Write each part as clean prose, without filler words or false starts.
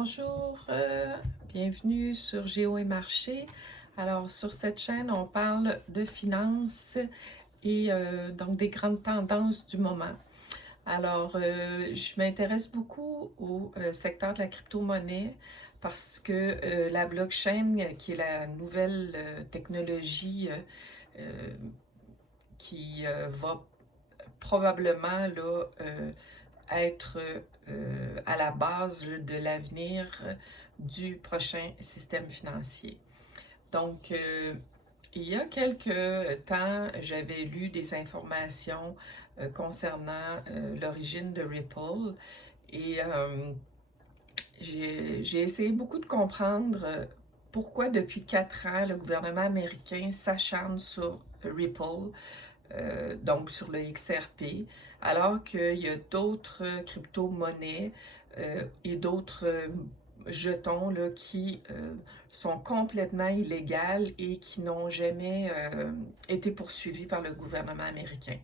Bonjour, bienvenue sur Géo et Marché. Alors, sur cette chaîne, on parle de finances et donc des grandes tendances du moment. Alors, je m'intéresse beaucoup au secteur de la crypto-monnaie parce que la blockchain, qui est la nouvelle technologie euh, qui va probablement là, être à la base de l'avenir du prochain système financier. Donc, il y a quelque temps, j'avais lu des informations concernant l'origine de Ripple et j'ai essayé beaucoup de comprendre pourquoi depuis 4 ans le gouvernement américain s'acharne sur Ripple, donc sur le XRP, alors qu'il y a d'autres crypto-monnaies et d'autres jetons là, qui sont complètement illégales et qui n'ont jamais été poursuivis par le gouvernement américain.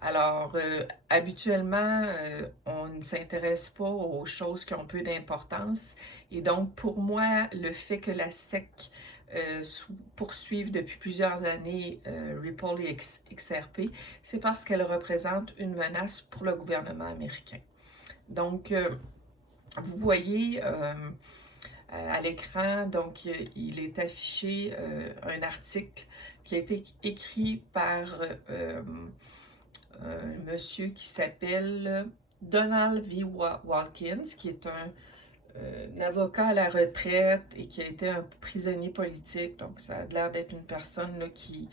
Alors, habituellement, on ne s'intéresse pas aux choses qui ont peu d'importance. Et donc, pour moi, le fait que la SEC poursuive depuis plusieurs années Ripple et XRP, c'est parce qu'elle représente une menace pour le gouvernement américain. Donc, vous voyez à l'écran, donc il est affiché un article qui a été écrit par un monsieur qui s'appelle Donald V. Watkins, qui est un avocat à la retraite et qui a été un prisonnier politique. Donc, ça a l'air d'être une personne là, qui,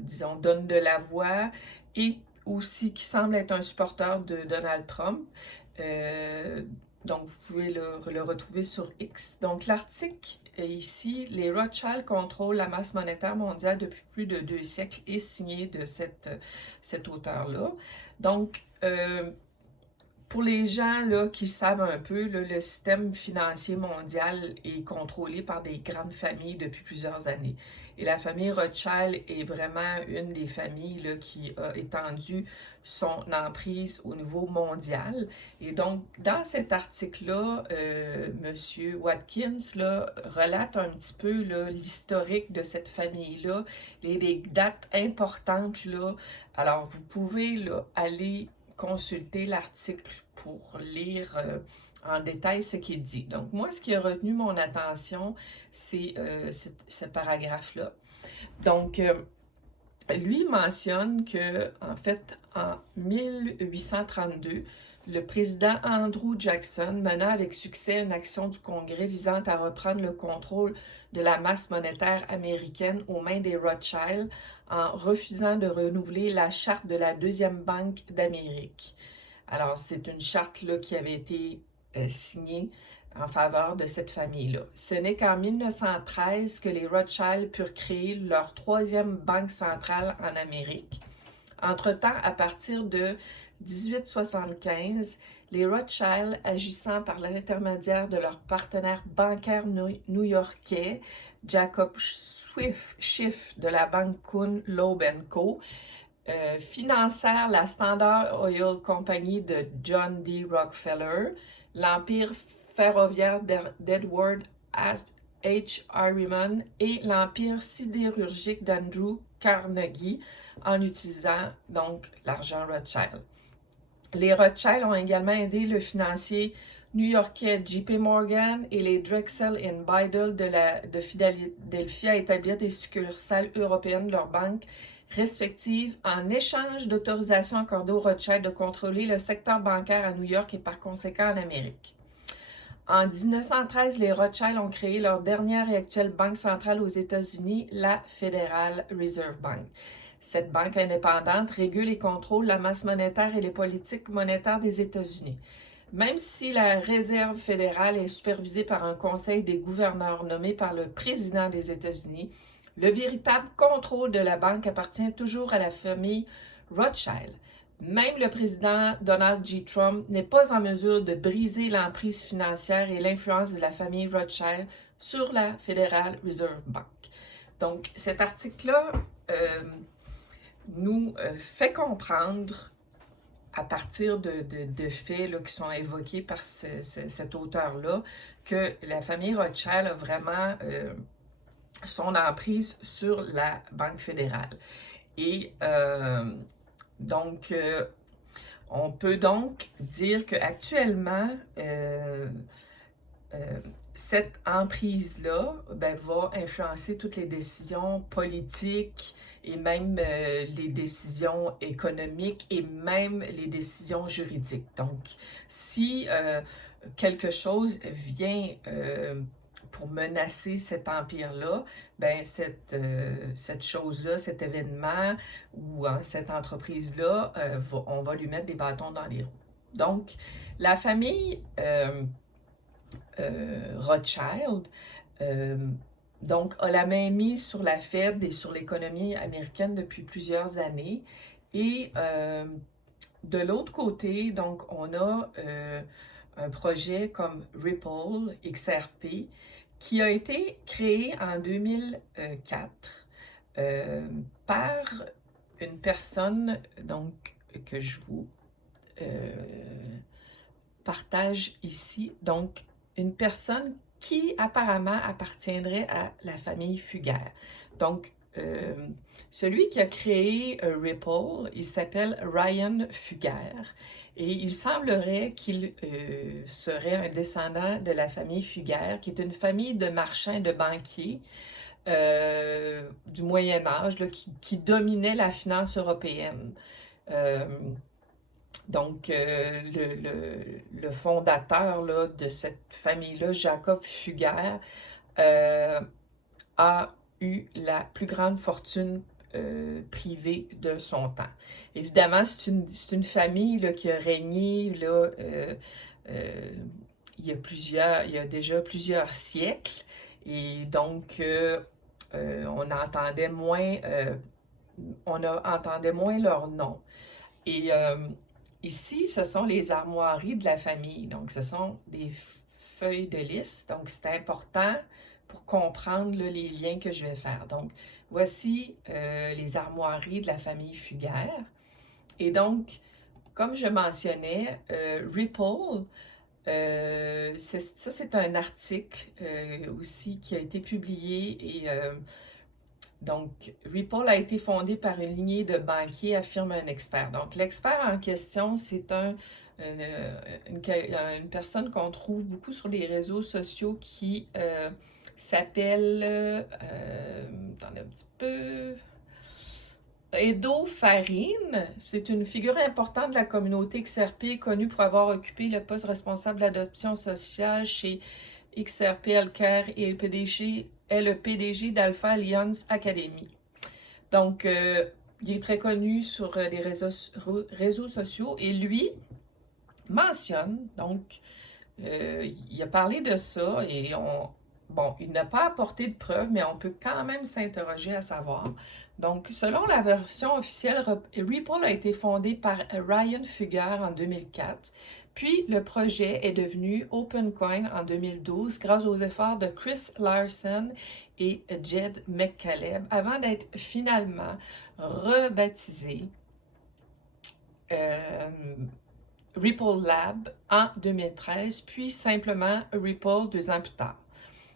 disons, donne de la voix et aussi qui semble être un supporter de Donald Trump. Donc, vous pouvez le retrouver sur X. Donc, l'article ici, les Rothschild contrôlent la masse monétaire mondiale depuis plus de 2 siècles, est signé de cet auteur-là. Donc, pour les gens là, qui savent un peu, là, le système financier mondial est contrôlé par des grandes familles depuis plusieurs années. Et la famille Rothschild est vraiment une des familles là, qui a étendu son emprise au niveau mondial. Et donc, dans cet article-là, M. Watkins là, relate un petit peu l'historique de cette famille-là, les dates importantes. Là. Alors, vous pouvez là, aller consulter l'article pour lire en détail ce qu'il dit. Donc, moi, ce qui a retenu mon attention, c'est ce paragraphe-là. Donc, lui mentionne que, en fait, en 1832, le président Andrew Jackson mena avec succès une action du Congrès visant à reprendre le contrôle de la masse monétaire américaine aux mains des Rothschild en refusant de renouveler la charte de la deuxième banque d'Amérique. Alors, c'est une charte là, qui avait été signée en faveur de cette famille-là. Ce n'est qu'en 1913 que les Rothschild purent créer leur troisième banque centrale en Amérique. Entre-temps, à partir de 1875, les Rothschild, agissant par l'intermédiaire de leur partenaire bancaire new-yorkais, Jacob Schiff de la banque Kuhn, Loeb Co., financèrent la Standard Oil Company de John D. Rockefeller, l'Empire ferroviaire d'Edward H. Harriman et l'Empire sidérurgique d'Andrew Carnegie en utilisant donc l'argent Rothschild. Les Rothschild ont également aidé le financier new-yorkais J.P. Morgan et les Drexel Bydel de Philadelphie à établir des succursales européennes de leurs banques respectives en échange d'autorisations accordées aux Rothschild de contrôler le secteur bancaire à New York et par conséquent en Amérique. En 1913, les Rothschild ont créé leur dernière et actuelle banque centrale aux États-Unis, la Federal Reserve Bank. Cette banque indépendante régule et contrôle la masse monétaire et les politiques monétaires des États-Unis. Même si la Réserve fédérale est supervisée par un conseil des gouverneurs nommé par le président des États-Unis, le véritable contrôle de la banque appartient toujours à la famille Rothschild. Même le président Donald J. Trump n'est pas en mesure de briser l'emprise financière et l'influence de la famille Rothschild sur la Federal Reserve Bank. Donc, cet article-là nous fait comprendre à partir de faits là, qui sont évoqués par cet auteur-là, que la famille Rothschild a vraiment son emprise sur la Banque fédérale. Et donc, on peut donc dire qu'actuellement, cette emprise-là va influencer toutes les décisions politiques et même les décisions économiques et même les décisions juridiques. Donc, si quelque chose vient pour menacer cet empire-là, cette chose-là, cet événement ou cette entreprise-là, on va lui mettre des bâtons dans les roues. Donc, la famille Rothschild, donc, a la main mise sur la Fed et sur l'économie américaine depuis plusieurs années. Et de l'autre côté, donc, on a un projet comme Ripple, XRP, qui a été créé en 2004 par une personne donc, que je vous partage ici. Donc, une personne qui apparemment appartiendrait à la famille Fugger. Donc, celui qui a créé Ripple, il s'appelle Ryan Fugger et il semblerait qu'il serait un descendant de la famille Fugger, qui est une famille de marchands et de banquiers du Moyen Âge là, qui dominait la finance européenne. Donc, le fondateur là, de cette famille-là, Jacob Fugger, a eu la plus grande fortune privée de son temps. Évidemment, c'est une famille là, qui a régné là, il y a déjà plusieurs siècles. Et donc, on entendait moins leur nom. Et ici, ce sont les armoiries de la famille. Donc, ce sont des feuilles de liste. Donc, c'est important pour comprendre là, les liens que je vais faire. Donc, voici les armoiries de la famille Fugger. Et donc, comme je mentionnais, Ripple, c'est un article aussi qui a été publié et donc, Ripple a été fondé par une lignée de banquiers, affirme un expert. Donc, l'expert en question, c'est une personne qu'on trouve beaucoup sur les réseaux sociaux qui s'appelle, attendez un petit peu, Edo Farin. C'est une figure importante de la communauté XRP, connue pour avoir occupé le poste responsable de l'adoption sociale chez XRP Healthcare et est le PDG d'Alpha Alliance Academy. Donc, il est très connu sur les réseaux sociaux et lui mentionne, donc, il a parlé de ça et il n'a pas apporté de preuves, mais on peut quand même s'interroger à savoir. Donc, selon la version officielle, Ripple a été fondé par Ryan Fugger en 2004. Puis, le projet est devenu OpenCoin en 2012 grâce aux efforts de Chris Larsen et Jed McCaleb avant d'être finalement rebaptisé Ripple Lab en 2013, puis simplement Ripple 2 ans plus tard.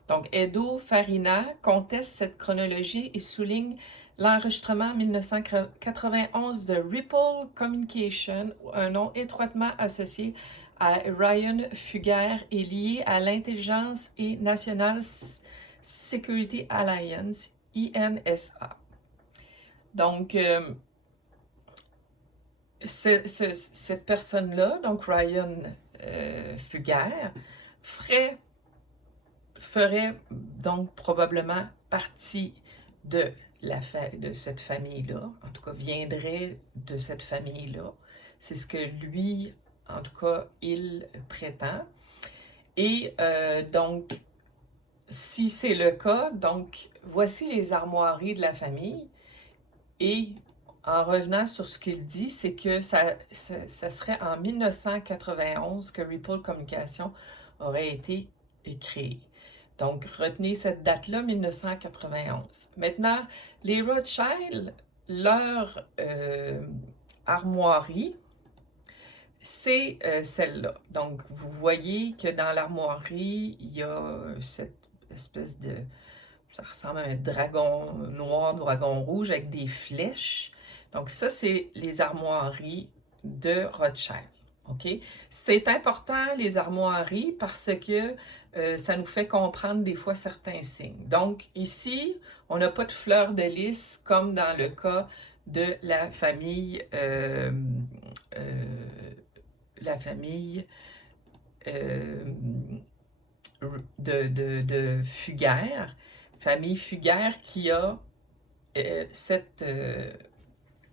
Donc, Edo Farina conteste cette chronologie et souligne l'enregistrement en 1991 de Ripple Communication, un nom étroitement associé à Ryan Fugger et lié à l'Intelligence et National Security Alliance, INSA. Donc, cette personne-là, donc Ryan Fugger, ferait donc probablement partie de cette famille-là, en tout cas viendrait de cette famille-là. C'est ce que lui, en tout cas, il prétend. Et donc, si c'est le cas, donc voici les armoiries de la famille. Et en revenant sur ce qu'il dit, c'est que ça serait en 1991 que Ripple Communication aurait été créé. Donc, retenez cette date-là, 1991. Maintenant, les Rothschild, leur armoirie c'est celle-là. Donc, vous voyez que dans l'armoirie, il y a cette espèce de... Ça ressemble à un dragon noir, dragon rouge avec des flèches. Donc, ça, c'est les armoiries de Rothschild. OK? C'est important, les armoiries, parce que ça nous fait comprendre des fois certains signes. Donc, ici, on n'a pas de fleurs de lys comme dans le cas de la famille de Fugère, famille Fugère qui a cette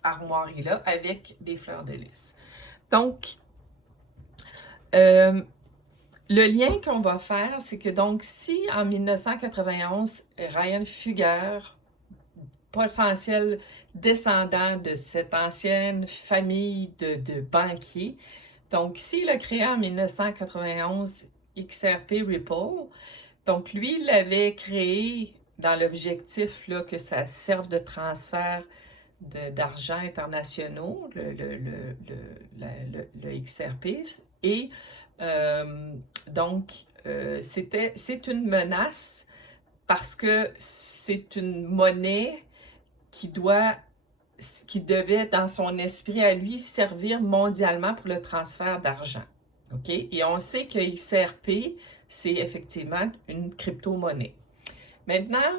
armoirie-là avec des fleurs de lys. Donc, le lien qu'on va faire, c'est que donc si en 1991, Ryan Fugère, potentiel descendant de cette ancienne famille de banquiers, donc s'il a créé en 1991 XRP Ripple, donc lui, il l'avait créé dans l'objectif là, que ça serve de transfert d'argent internationaux, le XRP. Et donc, c'est une menace parce que c'est une monnaie qui devait, dans son esprit à lui, servir mondialement pour le transfert d'argent. OK? Et on sait que XRP, c'est effectivement une crypto-monnaie. Maintenant,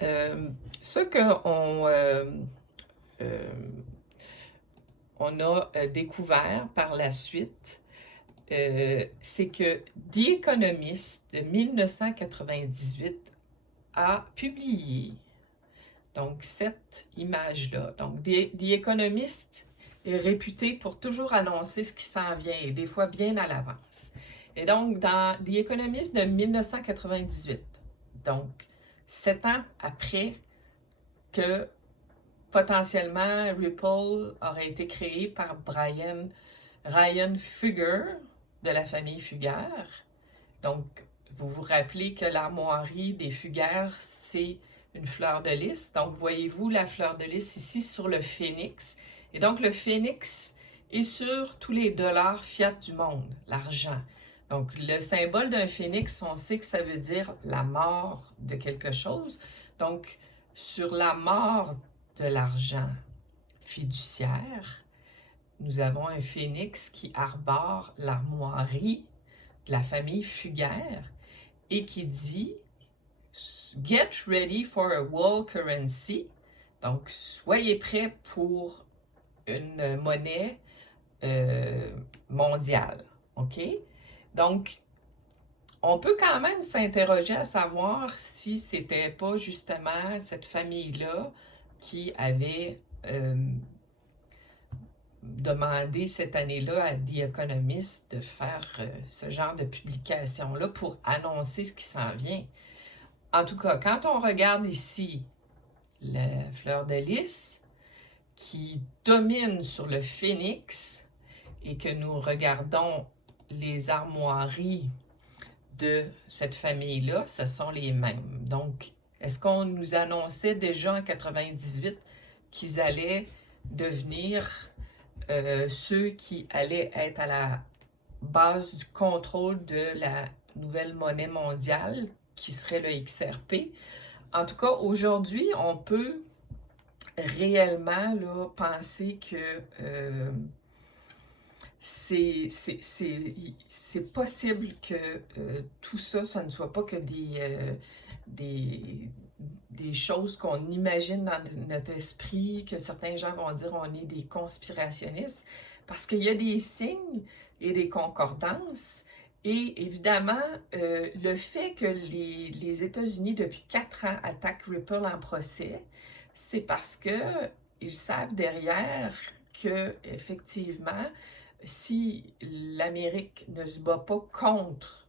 ce qu'on on a découvert par la suite, c'est que The Economist de 1998 a publié donc cette image-là. Donc, The Economist est réputé pour toujours annoncer ce qui s'en vient, et des fois bien à l'avance. Et donc, dans The Economist de 1998, donc 7 ans après que potentiellement Ripple aurait été créé par Ryan Fugger de la famille Fugger. Donc, vous vous rappelez que l'armoirie des Fugger, c'est une fleur de lys. Donc, voyez-vous la fleur de lys ici sur le phénix. Et donc, le phénix est sur tous les dollars fiat du monde, l'argent. Donc, le symbole d'un phénix, on sait que ça veut dire la mort de quelque chose. Donc, sur la mort de l'argent fiduciaire, nous avons un phénix qui arbore l'armoirie de la famille Fugger et qui dit « Get ready for a world currency ». Donc, soyez prêts pour une monnaie mondiale. OK? Donc, on peut quand même s'interroger à savoir si c'était pas justement cette famille-là qui avait demandé cette année-là à The Economist de faire ce genre de publication-là pour annoncer ce qui s'en vient. En tout cas, quand on regarde ici la fleur de lys qui domine sur le phénix et que nous regardons les armoiries de cette famille-là, ce sont les mêmes. Donc, est-ce qu'on nous annonçait déjà en 98 qu'ils allaient devenir ceux qui allaient être à la base du contrôle de la nouvelle monnaie mondiale, qui serait le XRP? En tout cas, aujourd'hui, on peut réellement là, penser que c'est possible que tout ça, ça ne soit pas que des choses qu'on imagine dans notre esprit, que certains gens vont dire on est des conspirationnistes, parce qu'il y a des signes et des concordances. Et évidemment, le fait que les États-Unis, depuis 4 ans, attaquent Ripple en procès, c'est parce qu'ils savent derrière que, effectivement, si l'Amérique ne se bat pas contre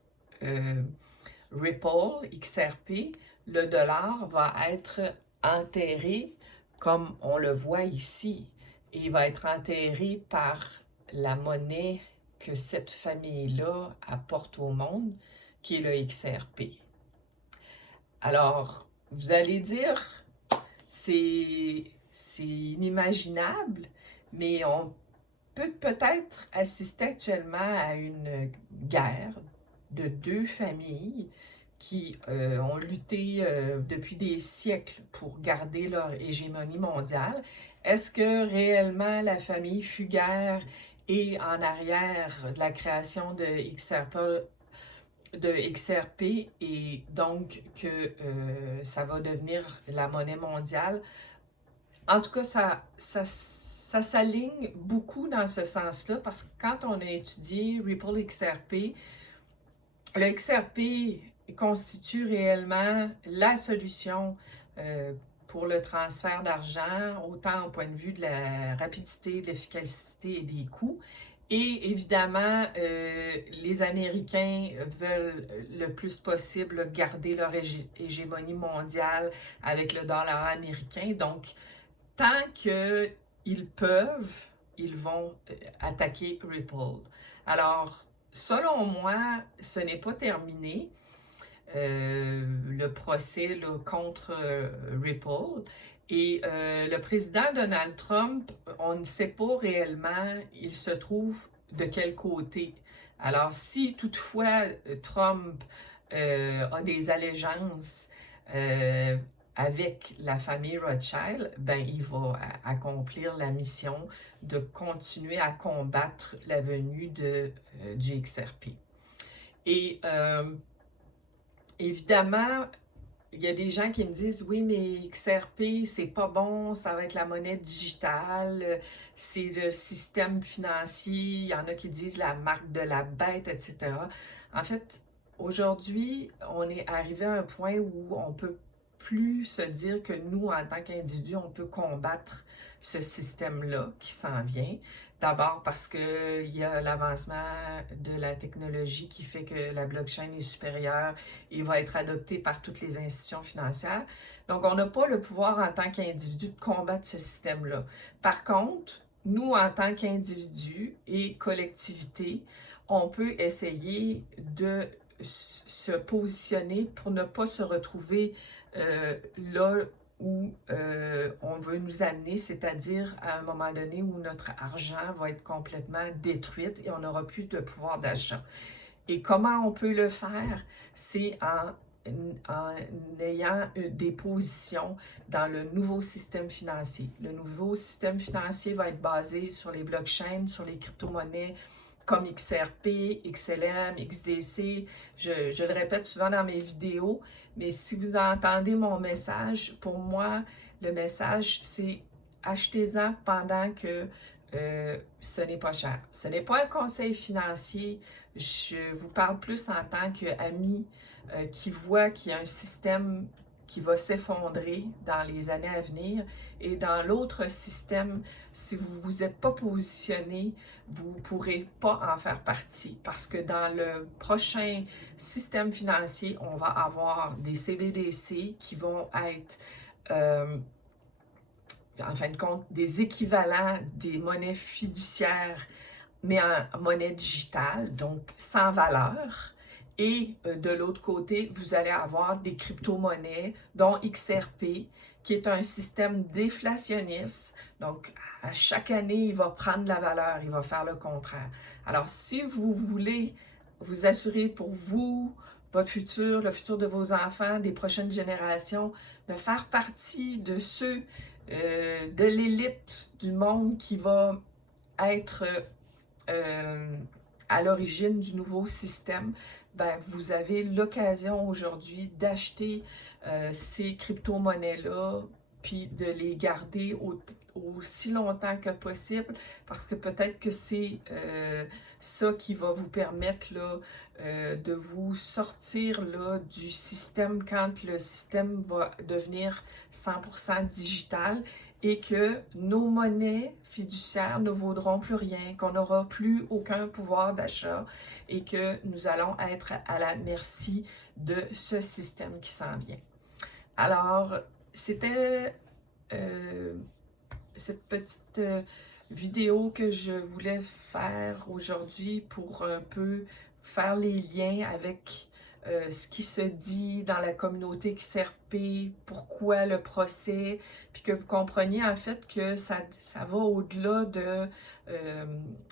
Ripple, XRP, le dollar va être enterré comme on le voit ici. Et il va être enterré par la monnaie que cette famille-là apporte au monde, qui est le XRP. Alors, vous allez dire, c'est inimaginable, mais on peut peut-être assister actuellement à une guerre de deux familles qui ont lutté depuis des siècles pour garder leur hégémonie mondiale. Est-ce que réellement la famille Fugger est en arrière de la création de XRP et donc que ça va devenir la monnaie mondiale? En tout cas, ça s'aligne beaucoup dans ce sens-là parce que quand on a étudié Ripple XRP, le XRP constitue réellement la solution pour le transfert d'argent, autant au point de vue de la rapidité, de l'efficacité et des coûts. Et évidemment, les Américains veulent le plus possible garder leur hégémonie mondiale avec le dollar américain. Donc, tant qu'ils peuvent, ils vont attaquer Ripple. Alors, selon moi, ce n'est pas terminé, le procès là, contre Ripple. Et le président Donald Trump, on ne sait pas réellement, il se trouve de quel côté. Alors, si toutefois Trump a des allégeances avec la famille Rothschild, ben, il va accomplir la mission de continuer à combattre la venue du XRP. Et évidemment, il y a des gens qui me disent oui, mais XRP, c'est pas bon, ça va être la monnaie digitale, c'est le système financier, il y en a qui disent la marque de la bête, etc. En fait, aujourd'hui, on est arrivé à un point où on peut plus se dire que nous, en tant qu'individus, on peut combattre ce système-là qui s'en vient. D'abord parce qu'il y a l'avancement de la technologie qui fait que la blockchain est supérieure et va être adoptée par toutes les institutions financières. Donc, on n'a pas le pouvoir en tant qu'individu de combattre ce système-là. Par contre, nous, en tant qu'individus et collectivités, on peut essayer de se positionner pour ne pas se retrouver là où on veut nous amener, c'est-à-dire à un moment donné où notre argent va être complètement détruit et on n'aura plus de pouvoir d'achat. Et comment on peut le faire? C'est en ayant des positions dans le nouveau système financier. Le nouveau système financier va être basé sur les blockchains, sur les crypto-monnaies, comme XRP, XLM, XDC. Je le répète souvent dans mes vidéos, mais si vous entendez mon message, pour moi, le message, c'est achetez-en pendant que ce n'est pas cher. Ce n'est pas un conseil financier. Je vous parle plus en tant qu'ami qui voit qu'il y a un système qui va s'effondrer dans les années à venir. Et dans l'autre système, si vous ne vous êtes pas positionné, vous ne pourrez pas en faire partie. Parce que dans le prochain système financier, on va avoir des CBDC qui vont être, en fin de compte, des équivalents des monnaies fiduciaires, mais en monnaie digitale, donc sans valeur. Et de l'autre côté, vous allez avoir des crypto-monnaies, dont XRP, qui est un système déflationniste. Donc, à chaque année, il va prendre de la valeur, il va faire le contraire. Alors, si vous voulez vous assurer pour vous, votre futur, le futur de vos enfants, des prochaines générations, de faire partie de ceux de l'élite du monde qui va être à l'origine du nouveau système, ben, vous avez l'occasion aujourd'hui d'acheter ces crypto-monnaies-là, puis de les garder aussi longtemps que possible, parce que peut-être que c'est ça qui va vous permettre là, de vous sortir là, du système quand le système va devenir 100% digital et que nos monnaies fiduciaires ne vaudront plus rien, qu'on n'aura plus aucun pouvoir d'achat et que nous allons être à la merci de ce système qui s'en vient. Alors, c'était cette petite vidéo que je voulais faire aujourd'hui pour un peu faire les liens avec ce qui se dit dans la communauté XRP, pourquoi le procès, puis que vous compreniez en fait que ça va au-delà de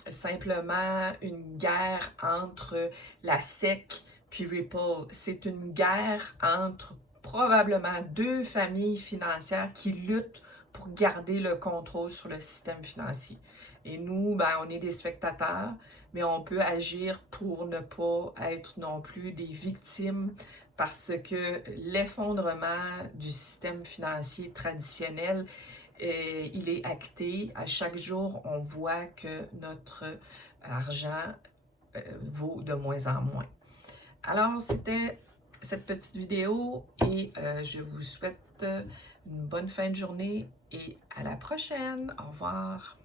simplement une guerre entre la SEC puis Ripple. C'est une guerre entre probablement deux familles financières qui luttent pour garder le contrôle sur le système financier. Et nous, ben, on est des spectateurs, mais on peut agir pour ne pas être non plus des victimes parce que l'effondrement du système financier traditionnel, il est acté. À chaque jour, on voit que notre argent vaut de moins en moins. Alors, c'était cette petite vidéo et je vous souhaite une bonne fin de journée et à la prochaine. Au revoir.